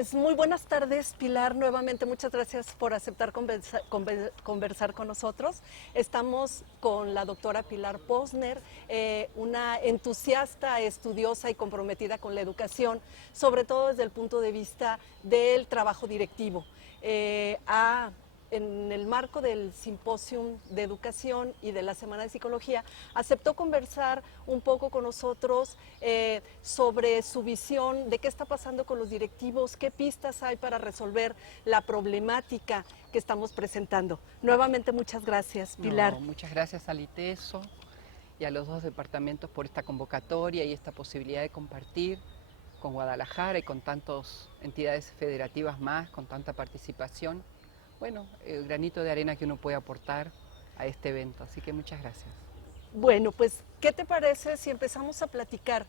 Pues muy buenas tardes, Pilar. Nuevamente muchas gracias por aceptar conversar con nosotros. Estamos con la doctora Pilar Posner, una entusiasta, estudiosa y comprometida con la educación, sobre todo desde el punto de vista del trabajo directivo. En el marco del Simposium de Educación y de la Semana de Psicología, aceptó conversar un poco con nosotros sobre su visión de qué está pasando con los directivos, qué pistas hay para resolver la problemática que estamos presentando. Nuevamente, muchas gracias, Pilar. No, muchas gracias al ITESO y a los dos departamentos por esta convocatoria y esta posibilidad de compartir con Guadalajara y con tantas entidades federativas más, con tanta participación. Bueno, el granito de arena que uno puede aportar a este evento, así que muchas gracias. Bueno, pues, ¿qué te parece si empezamos a platicar?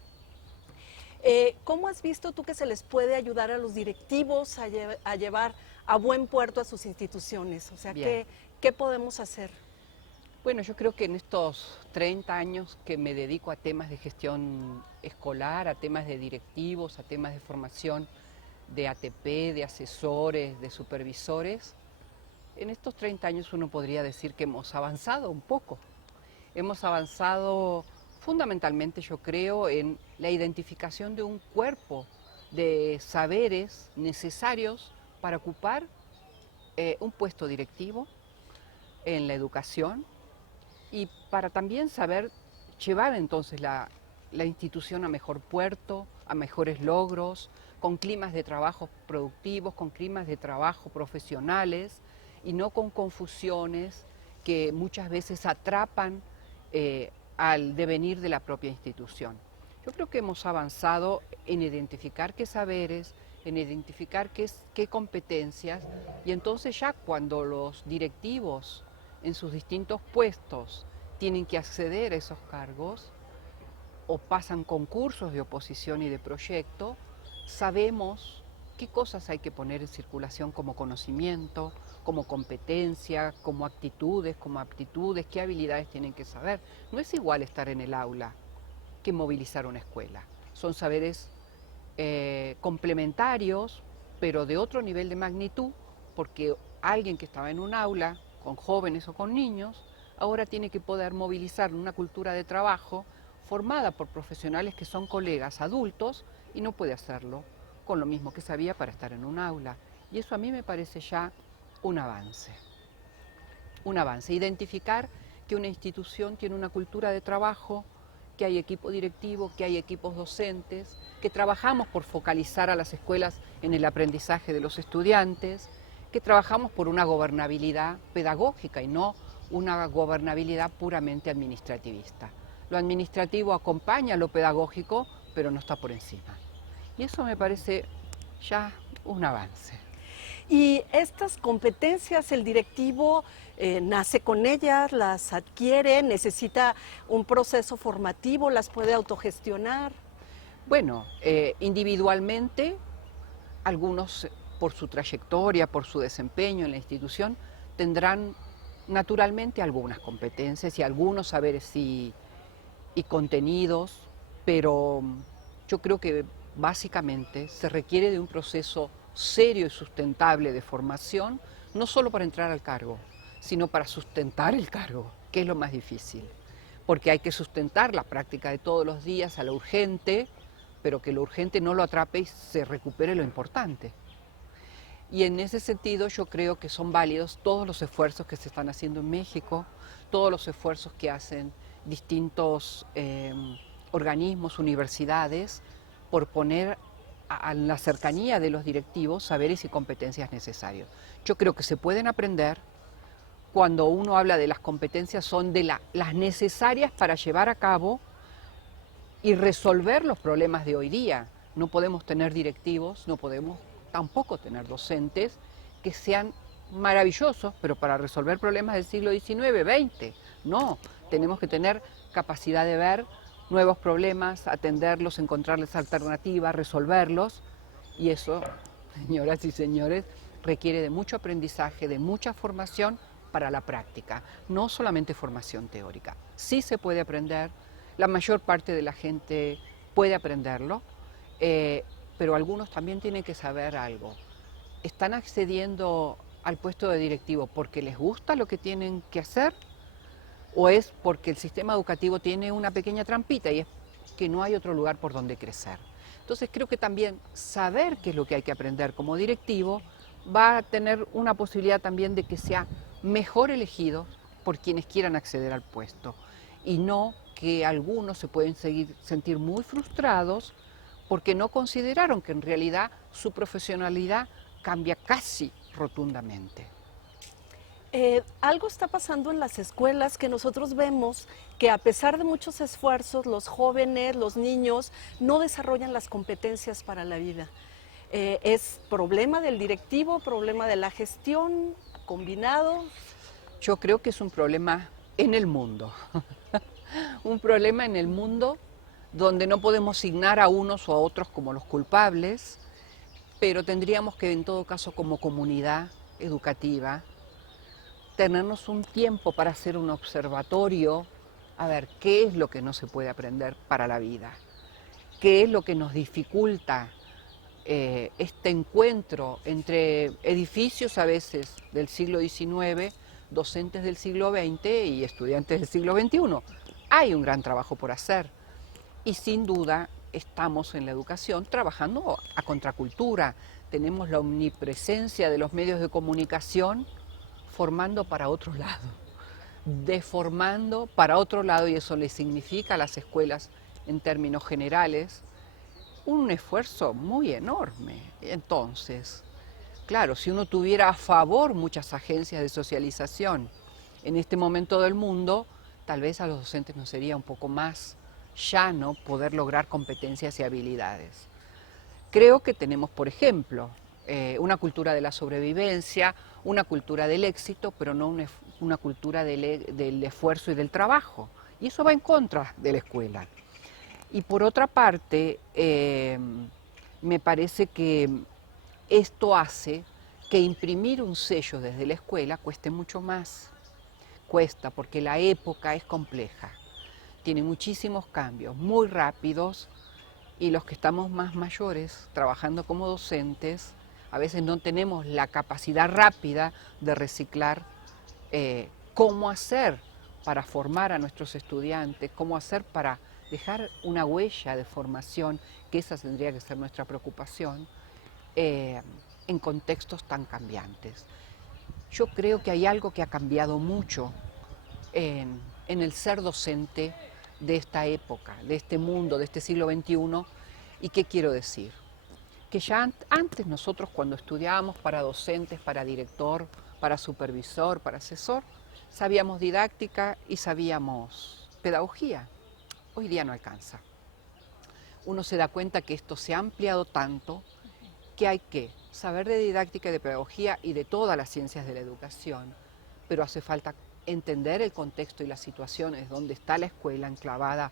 ¿Cómo has visto tú que se les puede ayudar a los directivos a llevar a buen puerto a sus instituciones? O sea, ¿qué podemos hacer? Bueno, yo creo que en estos 30 años que me dedico a temas de gestión escolar, a temas de directivos, a temas de formación de ATP, de asesores, de supervisores, en estos 30 años uno podría decir que hemos avanzado un poco. Hemos avanzado fundamentalmente, yo creo, en la identificación de un cuerpo de saberes necesarios para ocupar un puesto directivo en la educación y para también saber llevar entonces la institución a mejor puerto, a mejores logros, con climas de trabajo productivos, con climas de trabajo profesionales y no con confusiones que muchas veces atrapan al devenir de la propia institución. Yo creo que hemos avanzado en identificar qué saberes, en identificar qué competencias, y entonces ya cuando los directivos en sus distintos puestos tienen que acceder a esos cargos o pasan concursos de oposición y de proyecto, sabemos qué cosas hay que poner en circulación como conocimiento, como competencia, como actitudes, como aptitudes, qué habilidades tienen que saber. No es igual estar en el aula que movilizar una escuela. Son saberes complementarios, pero de otro nivel de magnitud, porque alguien que estaba en un aula con jóvenes o con niños, ahora tiene que poder movilizar una cultura de trabajo formada por profesionales que son colegas adultos y no puede hacerlo con lo mismo que sabía para estar en un aula. Y eso a mí me parece ya un avance. Un avance. Identificar que una institución tiene una cultura de trabajo, que hay equipo directivo, que hay equipos docentes, que trabajamos por focalizar a las escuelas en el aprendizaje de los estudiantes, que trabajamos por una gobernabilidad pedagógica y no una gobernabilidad puramente administrativista. Lo administrativo acompaña a lo pedagógico, pero no está por encima. Y eso me parece ya un avance. Y estas competencias, el directivo nace con ellas, las adquiere, necesita un proceso formativo, las puede autogestionar. Bueno, individualmente, algunos por su trayectoria, por su desempeño en la institución, tendrán naturalmente algunas competencias y algunos saberes y contenidos, pero yo creo que básicamente se requiere de un proceso serio y sustentable de formación, no solo para entrar al cargo, sino para sustentar el cargo, que es lo más difícil, porque hay que sustentar la práctica de todos los días a lo urgente, pero que lo urgente no lo atrape y se recupere lo importante. Y en ese sentido yo creo que son válidos todos los esfuerzos que se están haciendo en México, todos los esfuerzos que hacen distintos organismos, universidades, por poner a la cercanía de los directivos saberes y competencias necesarios. Yo creo que se pueden aprender. Cuando uno habla de las competencias, son de las necesarias para llevar a cabo y resolver los problemas de hoy día. No podemos tener directivos, no podemos tampoco tener docentes que sean maravillosos, pero para resolver problemas del siglo XIX, XX. No, tenemos que tener capacidad de ver nuevos problemas, atenderlos, encontrarles alternativas, resolverlos. Y eso, señoras y señores, requiere de mucho aprendizaje, de mucha formación para la práctica, no solamente formación teórica. Sí se puede aprender, la mayor parte de la gente puede aprenderlo, pero algunos también tienen que saber algo. ¿Están accediendo al puesto de directivo porque les gusta lo que tienen que hacer o es porque el sistema educativo tiene una pequeña trampita y es que no hay otro lugar por donde crecer? Entonces creo que también saber qué es lo que hay que aprender como directivo va a tener una posibilidad también de que sea mejor elegido por quienes quieran acceder al puesto y no que algunos se pueden sentir muy frustrados porque no consideraron que en realidad su profesionalidad cambia casi rotundamente. Algo está pasando en las escuelas que nosotros vemos que a pesar de muchos esfuerzos, los jóvenes, los niños, no desarrollan las competencias para la vida. ¿Es problema del directivo, problema de la gestión, combinado? Yo creo que es un problema en el mundo, un problema en el mundo donde no podemos asignar a unos o a otros como los culpables, pero tendríamos que en todo caso como comunidad educativa tenernos un tiempo para hacer un observatorio, a ver qué es lo que no se puede aprender para la vida, qué es lo que nos dificulta este encuentro entre edificios a veces del siglo XIX, docentes del siglo XX y estudiantes del siglo XXI. Hay un gran trabajo por hacer y sin duda estamos en la educación trabajando a contracultura. Tenemos la omnipresencia de los medios de comunicación formando para otro lado, deformando para otro lado, y eso le significa a las escuelas en términos generales un esfuerzo muy enorme. Entonces, claro, si uno tuviera a favor muchas agencias de socialización en este momento del mundo, tal vez a los docentes nos sería un poco más llano poder lograr competencias y habilidades. Creo que tenemos, por ejemplo, una cultura de la sobrevivencia, una cultura del éxito, pero no una cultura del esfuerzo y del trabajo. Y eso va en contra de la escuela. Y por otra parte, me parece que esto hace que imprimir un sello desde la escuela cueste mucho más. Cuesta porque la época es compleja, tiene muchísimos cambios, muy rápidos, y los que estamos más mayores, trabajando como docentes, a veces no tenemos la capacidad rápida de reciclar cómo hacer para formar a nuestros estudiantes, cómo hacer para dejar una huella de formación, que esa tendría que ser nuestra preocupación, en contextos tan cambiantes. Yo creo que hay algo que ha cambiado mucho en el ser docente de esta época, de este mundo, de este siglo XXI. ¿Y qué quiero decir? Que ya antes nosotros cuando estudiábamos para docentes, para director, para supervisor, para asesor, sabíamos didáctica y sabíamos pedagogía. Hoy día no alcanza. Uno se da cuenta que esto se ha ampliado tanto que hay que saber de didáctica y de pedagogía y de todas las ciencias de la educación, pero hace falta entender el contexto y las situaciones donde está la escuela enclavada,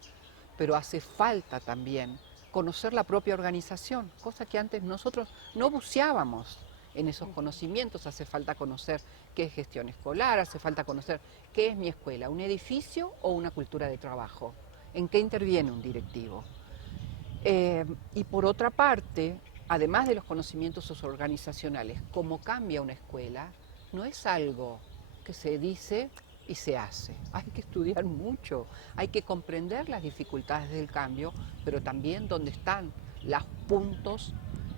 pero hace falta también conocer la propia organización, cosa que antes nosotros no buceábamos en esos conocimientos. Hace falta conocer qué es gestión escolar, hace falta conocer qué es mi escuela, un edificio o una cultura de trabajo, en qué interviene un directivo. Y por otra parte, además de los conocimientos socioorganizacionales, cómo cambia una escuela, no es algo que se dice y se hace. Hay que estudiar mucho, hay que comprender las dificultades del cambio, pero también dónde están los puntos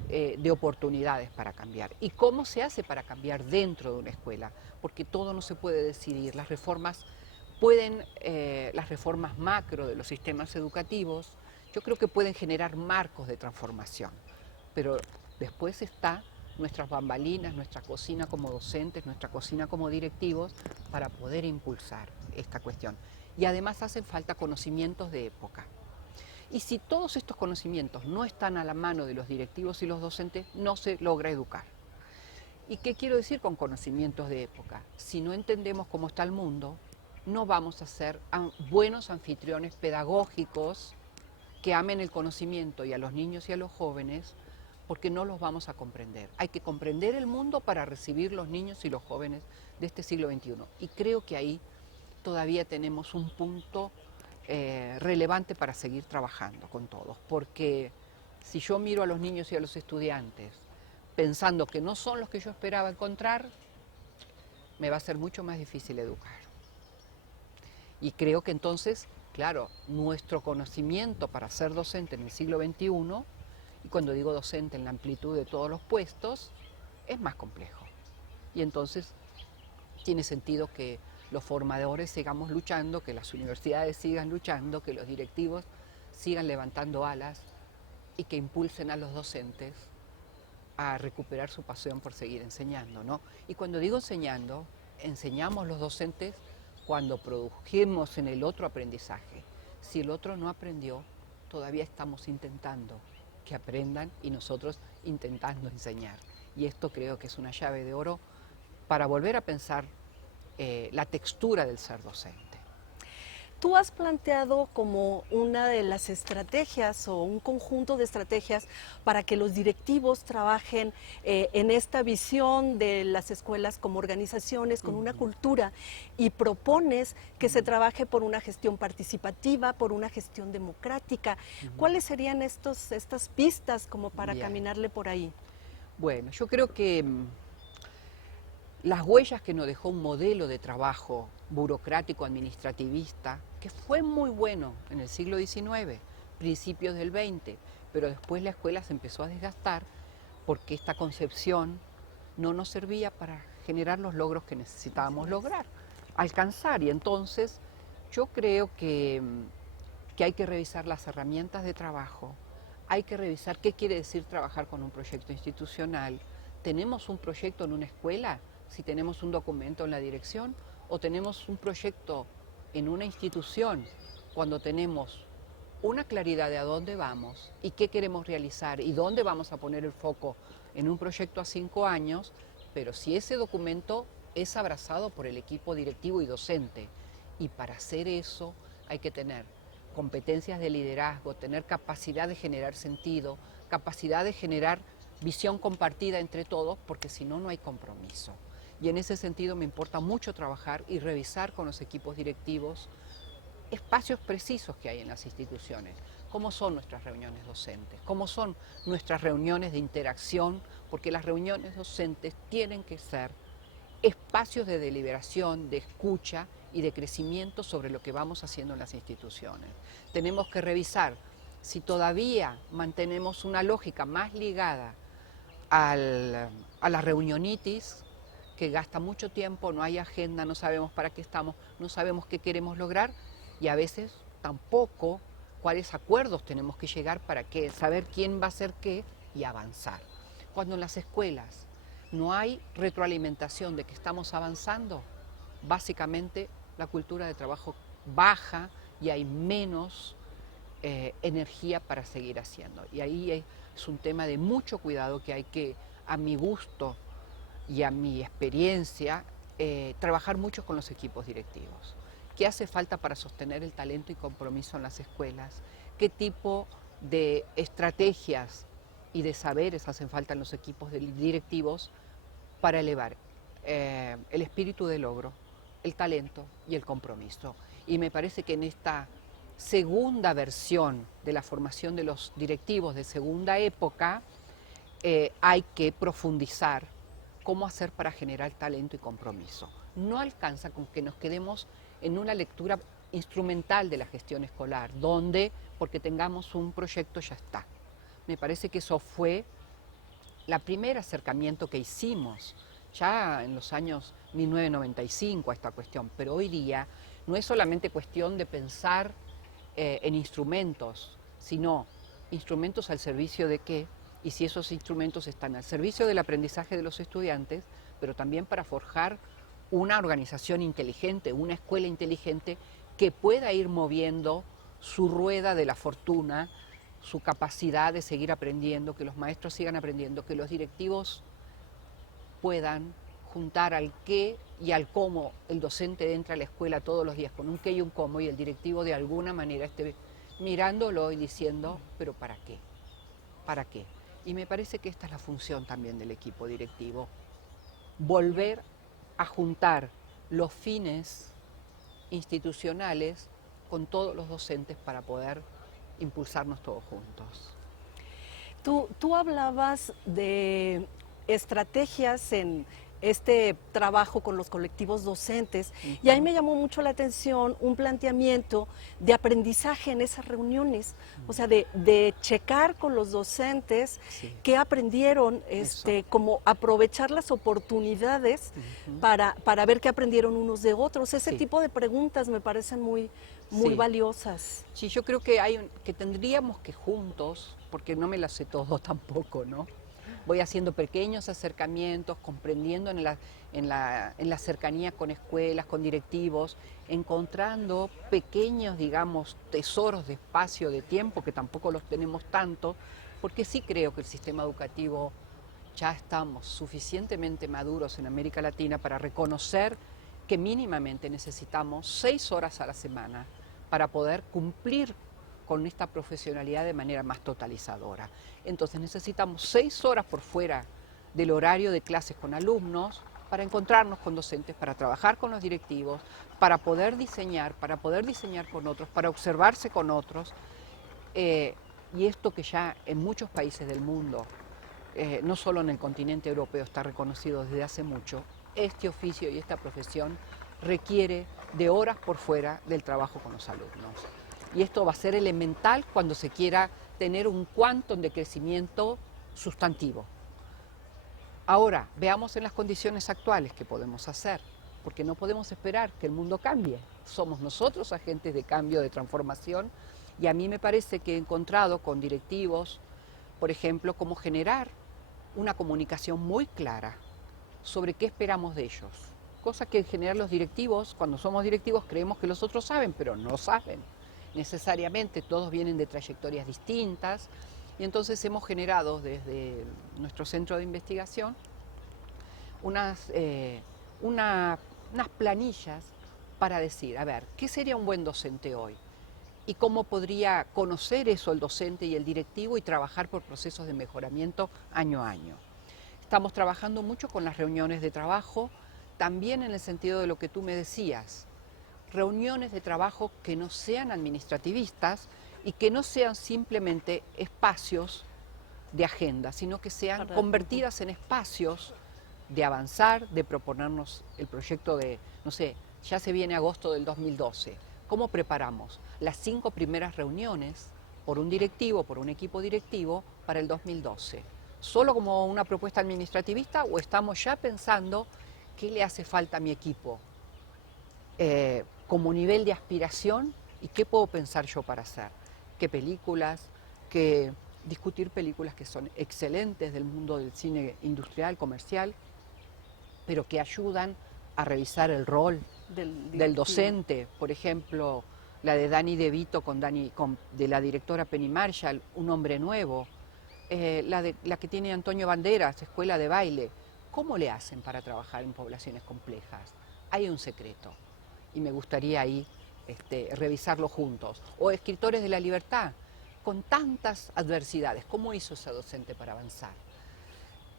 de oportunidades para cambiar. ¿Y cómo se hace para cambiar dentro de una escuela? Porque todo no se puede decidir. Las reformas las reformas macro de los sistemas educativos, yo creo que pueden generar marcos de transformación, pero después está nuestras bambalinas, nuestra cocina como docentes, nuestra cocina como directivos, para poder impulsar esta cuestión. Y además hacen falta conocimientos de época. Y si todos estos conocimientos no están a la mano de los directivos y los docentes, no se logra educar. ¿Y qué quiero decir con conocimientos de época? Si no entendemos cómo está el mundo, no vamos a ser buenos anfitriones pedagógicos que amen el conocimiento y a los niños y a los jóvenes, porque no los vamos a comprender. Hay que comprender el mundo para recibir los niños y los jóvenes de este siglo XXI. Y creo que ahí todavía tenemos un punto relevante para seguir trabajando con todos, porque Si yo miro a los niños y a los estudiantes pensando que no son los que yo esperaba encontrar, me va a ser mucho más difícil educar. Y creo que entonces, claro, nuestro conocimiento para ser docente en el siglo XXI, y cuando digo docente en la amplitud de todos los puestos, es más complejo. Y entonces tiene sentido que los formadores sigamos luchando, que las universidades sigan luchando, que los directivos sigan levantando alas y que impulsen a los docentes a recuperar su pasión por seguir enseñando, ¿no? Y cuando digo enseñando, enseñamos los docentes cuando produjimos en el otro aprendizaje. Si el otro no aprendió, todavía estamos intentando que aprendan y nosotros intentando enseñar. Y esto creo que es una llave de oro para volver a pensar la textura del ser docente. Tú has planteado como una de las estrategias o un conjunto de estrategias para que los directivos trabajen en esta visión de las escuelas como organizaciones con una cultura, y propones que se trabaje por una gestión participativa, por una gestión democrática. ¿Cuáles serían estas pistas como para caminarle por ahí? Bueno, yo creo que las huellas que nos dejó un modelo de trabajo burocrático administrativista, que fue muy bueno en el siglo XIX, principios del XX, pero después la escuela se empezó a desgastar porque esta concepción no nos servía para generar los logros que necesitábamos lograr, alcanzar. Y entonces yo creo que hay que revisar las herramientas de trabajo, hay que revisar qué quiere decir trabajar con un proyecto institucional. ¿Tenemos un proyecto en una escuela? Si tenemos un documento en la dirección, o tenemos un proyecto en una institución cuando tenemos una claridad de a dónde vamos y qué queremos realizar y dónde vamos a poner el foco en un proyecto a 5 años, pero si ese documento es abrazado por el equipo directivo y docente. Y para hacer eso hay que tener competencias de liderazgo, tener capacidad de generar sentido, capacidad de generar visión compartida entre todos, porque si no, no hay compromiso. Y en ese sentido me importa mucho trabajar y revisar con los equipos directivos espacios precisos que hay en las instituciones, cómo son nuestras reuniones docentes, cómo son nuestras reuniones de interacción, porque las reuniones docentes tienen que ser espacios de deliberación, de escucha y de crecimiento sobre lo que vamos haciendo en las instituciones. Tenemos que revisar si todavía mantenemos una lógica más ligada a la reunionitis, que gasta mucho tiempo, no hay agenda, no sabemos para qué estamos, no sabemos qué queremos lograr y a veces tampoco cuáles acuerdos tenemos que llegar para saber quién va a hacer qué y avanzar. Cuando en las escuelas no hay retroalimentación de que estamos avanzando, básicamente la cultura de trabajo baja y hay menos energía para seguir haciendo. Y ahí es un tema de mucho cuidado que hay que, a mi gusto y a mi experiencia, trabajar mucho con los equipos directivos. ¿Qué hace falta para sostener el talento y compromiso en las escuelas? ¿Qué tipo de estrategias y de saberes hacen falta en los equipos directivos para elevar el espíritu de logro, el talento y el compromiso? Y me parece que en esta segunda versión de la formación de los directivos de segunda época hay que profundizar cómo hacer para generar talento y compromiso. No alcanza con que nos quedemos en una lectura instrumental de la gestión escolar, donde porque tengamos un proyecto ya está. Me parece que eso fue el primer acercamiento que hicimos ya en los años 1995 a esta cuestión, pero hoy día no es solamente cuestión de pensar en instrumentos, sino instrumentos al servicio de qué, y si esos instrumentos están al servicio del aprendizaje de los estudiantes, pero también para forjar una organización inteligente, una escuela inteligente que pueda ir moviendo su rueda de la fortuna, su capacidad de seguir aprendiendo, que los maestros sigan aprendiendo, que los directivos puedan juntar al qué y al cómo el docente entra a la escuela todos los días con un qué y un cómo, y el directivo de alguna manera esté mirándolo y diciendo, pero ¿para qué? ¿Para qué? Y me parece que esta es la función también del equipo directivo, volver a juntar los fines institucionales con todos los docentes para poder impulsarnos todos juntos. Tú hablabas de estrategias en este trabajo con los colectivos docentes y ahí me llamó mucho la atención un planteamiento de aprendizaje en esas reuniones, o sea, de checar con los docentes Sí, qué aprendieron, eso. como aprovechar las oportunidades para ver qué aprendieron unos de otros. Ese Sí. tipo de preguntas me parecen muy Sí. valiosas. Sí, yo creo que que tendríamos que juntos, porque no me las sé todo tampoco, ¿no? Voy haciendo pequeños acercamientos, comprendiendo en la cercanía con escuelas, con directivos, encontrando pequeños, digamos, tesoros de espacio, de tiempo, que tampoco los tenemos tanto, porque sí creo que el sistema educativo ya estamos suficientemente maduros en América Latina para reconocer que mínimamente necesitamos 6 horas a la semana para poder cumplir con esta profesionalidad de manera más totalizadora. Entonces necesitamos 6 horas por fuera del horario de clases con alumnos para encontrarnos con docentes, para trabajar con los directivos, para poder diseñar con otros, para observarse con otros. Y esto que ya en muchos países del mundo, no solo en el continente europeo, está reconocido desde hace mucho, este oficio y esta profesión requiere de horas por fuera del trabajo con los alumnos. Y esto va a ser elemental cuando se quiera tener un quantum de crecimiento sustantivo. Ahora, veamos en las condiciones actuales qué podemos hacer, porque no podemos esperar que el mundo cambie. Somos nosotros agentes de cambio, de transformación, y a mí me parece que he encontrado con directivos, por ejemplo, cómo generar una comunicación muy clara sobre qué esperamos de ellos. Cosa que en general los directivos, cuando somos directivos, creemos que los otros saben, pero no saben. Necesariamente todos vienen de trayectorias distintas y entonces hemos generado desde nuestro centro de investigación unas, unas planillas para decir, a ver, ¿qué sería un buen docente hoy? Y cómo podría conocer eso el docente y el directivo y trabajar por procesos de mejoramiento año a año. Estamos trabajando mucho con las reuniones de trabajo, también en el sentido de lo que tú me decías, reuniones de trabajo que no sean administrativistas y que no sean simplemente espacios de agenda, sino que sean convertidas en espacios de avanzar, de proponernos el proyecto de, no sé, ya se viene agosto del 2012. ¿Cómo preparamos las 5 primeras reuniones por un directivo, por un equipo directivo para el 2012? ¿Solo como una propuesta administrativista o estamos ya pensando qué le hace falta a mi equipo como nivel de aspiración y qué puedo pensar yo para hacer? ¿Qué películas? ¿Qué discutir películas que son excelentes del mundo del cine industrial, comercial, pero que ayudan a revisar el rol del docente? Por ejemplo, la de Danny DeVito de la directora Penny Marshall, Un hombre nuevo, la que tiene Antonio Banderas, Escuela de baile. ¿Cómo le hacen para trabajar en poblaciones complejas? Hay un secreto y me gustaría ahí revisarlo juntos. O Escritores de la Libertad, con tantas adversidades, ¿cómo hizo esa docente para avanzar?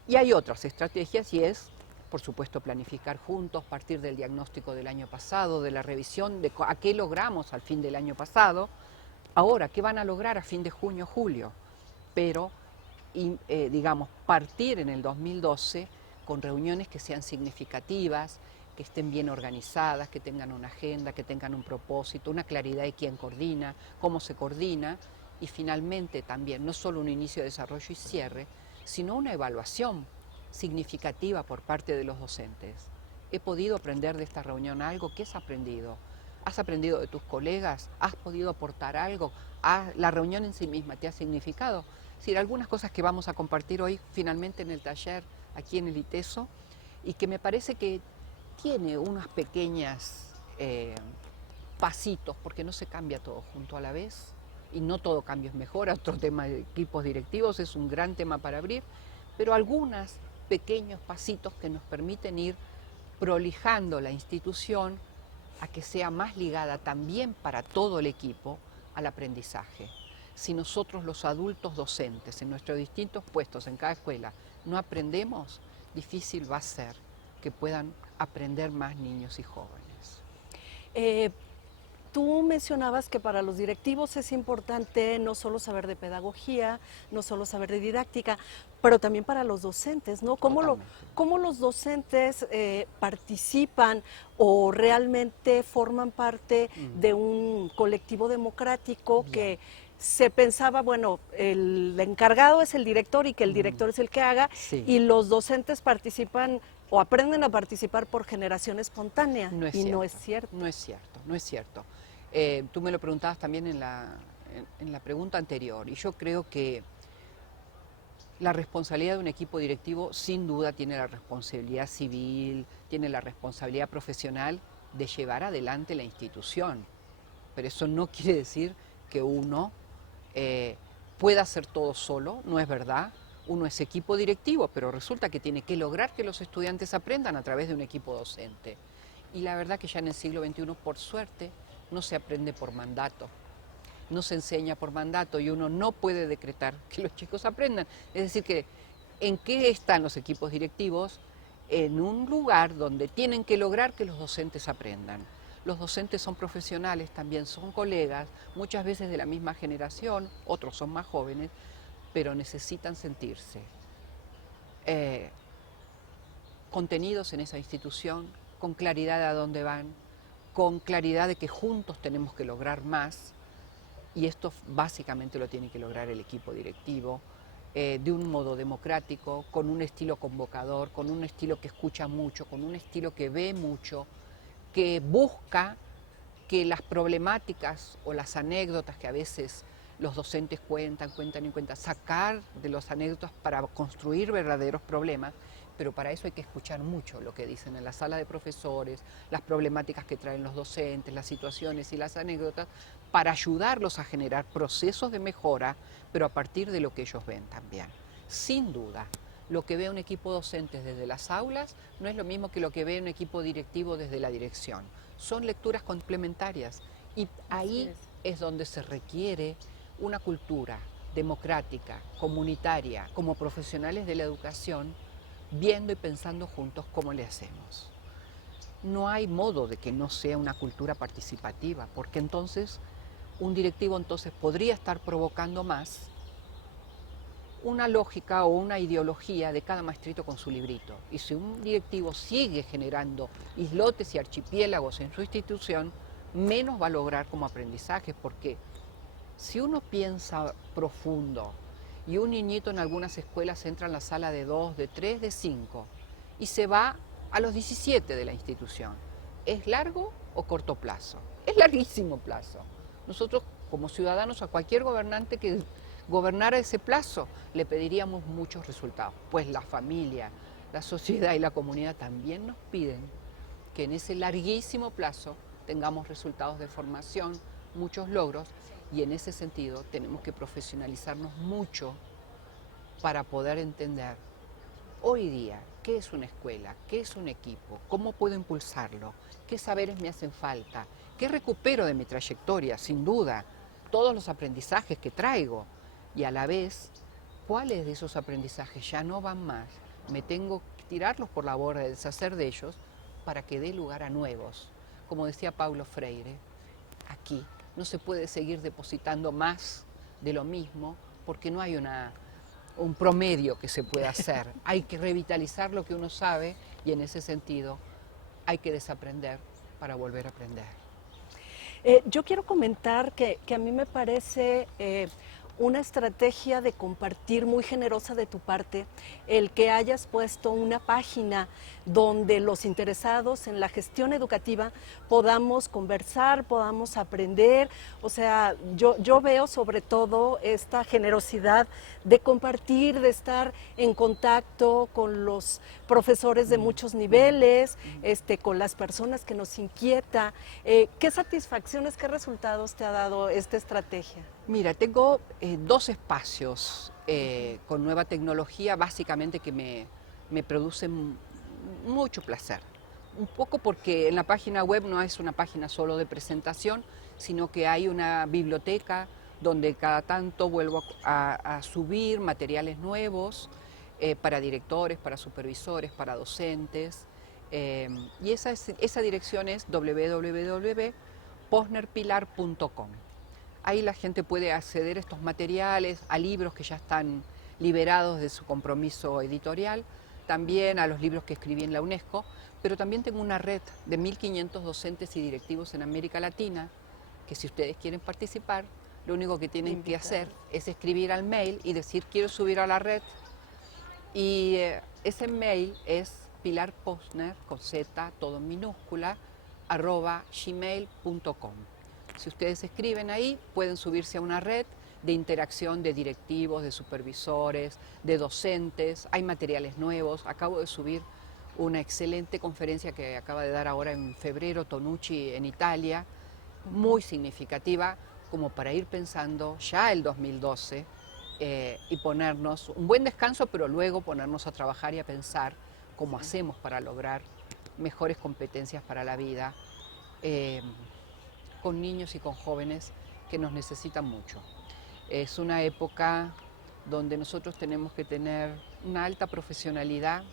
Y hay otras estrategias y es, por supuesto, planificar juntos, partir del diagnóstico del año pasado, de la revisión de a qué logramos al fin del año pasado, ahora, qué van a lograr a fin de junio, julio, pero, digamos, partir en el 2012 con reuniones que sean significativas, que estén bien organizadas, que tengan una agenda, que tengan un propósito, una claridad de quién coordina, cómo se coordina, y finalmente también no solo un inicio de desarrollo y cierre, sino una evaluación significativa por parte de los docentes. ¿He podido aprender de esta reunión algo? ¿Qué has aprendido? ¿Has aprendido de tus colegas? ¿Has podido aportar algo? ¿La reunión en sí misma te ha significado? Es decir, algunas cosas que vamos a compartir hoy finalmente en el taller aquí en el ITESO y que me parece que tiene unas pequeñas pasitos, porque no se cambia todo junto a la vez y no todo cambio es mejor. Otro tema de equipos directivos es un gran tema para abrir, pero algunos pequeños pasitos que nos permiten ir prolijando la institución a que sea más ligada también para todo el equipo al aprendizaje. Si nosotros los adultos docentes en nuestros distintos puestos en cada escuela no aprendemos, difícil va a ser que puedan aprender más niños y jóvenes. tú mencionabas que para los directivos es importante no solo saber de pedagogía, no solo saber de didáctica, pero también para los docentes, ¿no? Totalmente. ¿Cómo los docentes participan o realmente forman parte de un colectivo democrático Bien. que se pensaba, bueno, el encargado es el director y que el director es el que haga, Sí. y los docentes participan o aprenden a participar por generación espontánea, No es y cierto, no es cierto. no es cierto, no es cierto. Tú me lo preguntabas también en la pregunta anterior, y yo creo que la responsabilidad de un equipo directivo sin duda tiene la responsabilidad civil, tiene la responsabilidad profesional de llevar adelante la institución. Pero eso no quiere decir que uno pueda hacer todo solo, no es verdad. Uno es equipo directivo, pero resulta que tiene que lograr que los estudiantes aprendan a través de un equipo docente. Y la verdad que ya en el siglo XXI, por suerte, no se aprende por mandato, no se enseña por mandato y uno no puede decretar que los chicos aprendan. Es decir, que ¿en qué están los equipos directivos? En un lugar donde tienen que lograr que los docentes aprendan. Los docentes son profesionales, también son colegas, muchas veces de la misma generación, otros son más jóvenes, pero necesitan sentirse contenidos en esa institución, con claridad de a dónde van, con claridad de que juntos tenemos que lograr más, y esto básicamente lo tiene que lograr el equipo directivo, de un modo democrático, con un estilo convocador, con un estilo que escucha mucho, con un estilo que ve mucho, que busca que las problemáticas o las anécdotas que a veces los docentes cuentan, sacar de las anécdotas para construir verdaderos problemas, pero para eso hay que escuchar mucho lo que dicen en la sala de profesores, las problemáticas que traen los docentes, las situaciones y las anécdotas, para ayudarlos a generar procesos de mejora, pero a partir de lo que ellos ven también. Sin duda, lo que ve un equipo docente desde las aulas no es lo mismo que lo que ve un equipo directivo desde la dirección. Son lecturas complementarias y ahí es donde se requiere una cultura democrática, comunitaria, como profesionales de la educación, viendo y pensando juntos cómo le hacemos. No hay modo de que no sea una cultura participativa, porque entonces un directivo podría estar provocando más una lógica o una ideología de cada maestrito con su librito. Y si un directivo sigue generando islotes y archipiélagos en su institución, menos va a lograr como aprendizaje, porque si uno piensa profundo y un niñito en algunas escuelas entra en la sala de 2, de 3, de 5 y se va a los 17 de la institución, ¿es largo o corto plazo? Es larguísimo plazo. Nosotros como ciudadanos a cualquier gobernante que gobernara ese plazo le pediríamos muchos resultados, pues la familia, la sociedad y la comunidad también nos piden que en ese larguísimo plazo tengamos resultados de formación, muchos logros, y en ese sentido tenemos que profesionalizarnos mucho para poder entender hoy día qué es una escuela, qué es un equipo, cómo puedo impulsarlo, qué saberes me hacen falta, qué recupero de mi trayectoria, sin duda, todos los aprendizajes que traigo, y a la vez, cuáles de esos aprendizajes ya no van más, me tengo que tirarlos por la borda, deshacer de ellos, para que dé lugar a nuevos. Como decía Paulo Freire, aquí no se puede seguir depositando más de lo mismo porque no hay un promedio que se pueda hacer. Hay que revitalizar lo que uno sabe y en ese sentido hay que desaprender para volver a aprender. Yo quiero comentar que a mí me parece una estrategia de compartir muy generosa de tu parte el que hayas puesto una página donde los interesados en la gestión educativa podamos conversar, podamos aprender. O sea, yo veo sobre todo esta generosidad de compartir, de estar en contacto con los profesores de muchos niveles, con las personas que nos inquieta. ¿Qué satisfacciones, qué resultados te ha dado esta estrategia? Mira, tengo dos espacios con nueva tecnología, básicamente que me producen mucho placer. Un poco porque en la página web no es una página solo de presentación, sino que hay una biblioteca donde cada tanto vuelvo a subir materiales nuevos para directores, para supervisores, para docentes. Y esa dirección es www.paisaje.org. posnerpilar.com. Ahí la gente puede acceder a estos materiales, a libros que ya están liberados de su compromiso editorial, también a los libros que escribí en la UNESCO, pero también tengo una red de 1.500 docentes y directivos en América Latina, que si ustedes quieren participar, lo único que tienen que hacer es escribir al mail y decir quiero subir a la red, y ese mail es pilarposner, con Z, todo en minúscula, @gmail.com. Si ustedes escriben ahí, pueden subirse a una red de interacción de directivos, de supervisores, de docentes. Hay materiales nuevos. Acabo de subir una excelente conferencia que acaba de dar ahora en febrero Tonucci en Italia, muy significativa, como para ir pensando ya el 2012 y ponernos un buen descanso, pero luego ponernos a trabajar y a pensar cómo hacemos para lograr mejores competencias para la vida, con niños y con jóvenes que nos necesitan mucho. Es una época donde nosotros tenemos que tener una alta profesionalidad,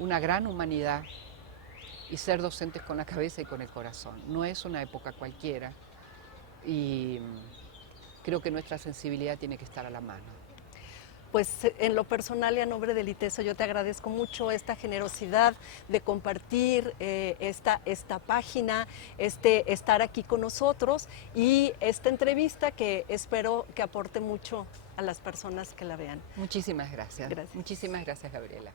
una gran humanidad y ser docentes con la cabeza y con el corazón. No es una época cualquiera y creo que nuestra sensibilidad tiene que estar a la mano. Pues en lo personal y a nombre del ITESO yo te agradezco mucho esta generosidad de compartir esta página, estar aquí con nosotros y esta entrevista que espero que aporte mucho a las personas que la vean. Muchísimas gracias. Gracias. Muchísimas gracias, Gabriela.